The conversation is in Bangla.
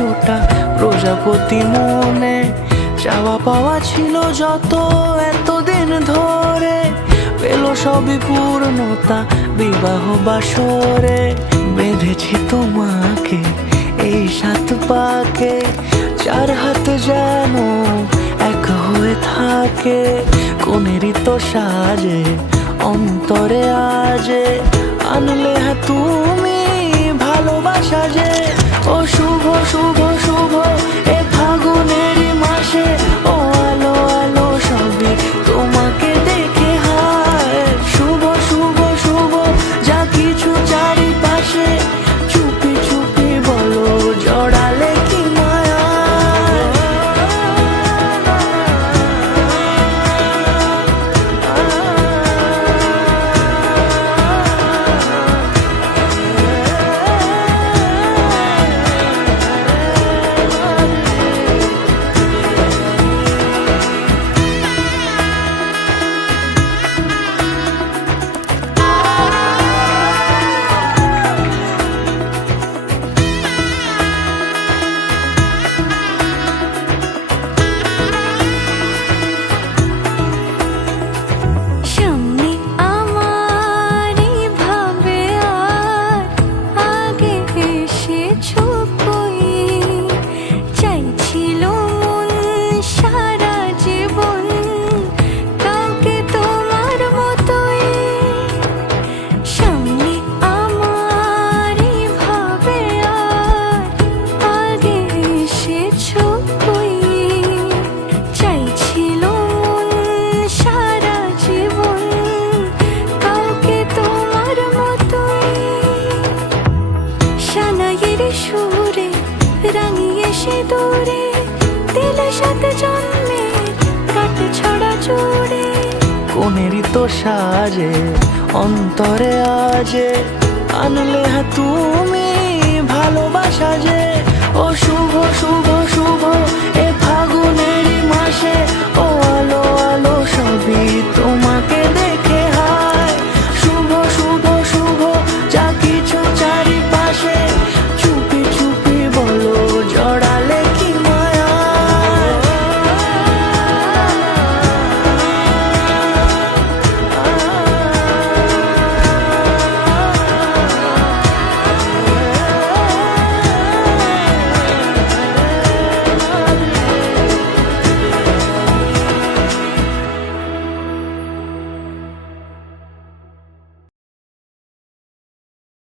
কিছুটা প্রজাপতি মনে, চাওয়া পাওয়া ছিল যত এতদিন ধরে, পেল সবই পূর্ণতা বিবাহ বাসরে। বেঁধেছি তোমাকে এই 7 পাকে, 4 হাত যেন এক হয়ে থাকে। কোনেরই তো সাজে অন্তরে আজে, আনলে হ্যাঁ তুমি ভালোবাসা যে। ও শুভ শুভ শুভ এ ফাগুনেরই মাসে, ও আলো আলো সবই তোমাকে দেখে হায়। শুভ শুভ শুভ যা কিছু চারিপাশে, চুপি চুপি বলো জড়ালে কি মায়া। সুরে রাঙিয়ে সে দূরে দিলে 7 জন্মে কাট ছড়া জোড়ে। কোনেরই তো সাজে অন্তরে আজে, আনলে হ্যাঁ তুমি ভালোবাসা যে। ও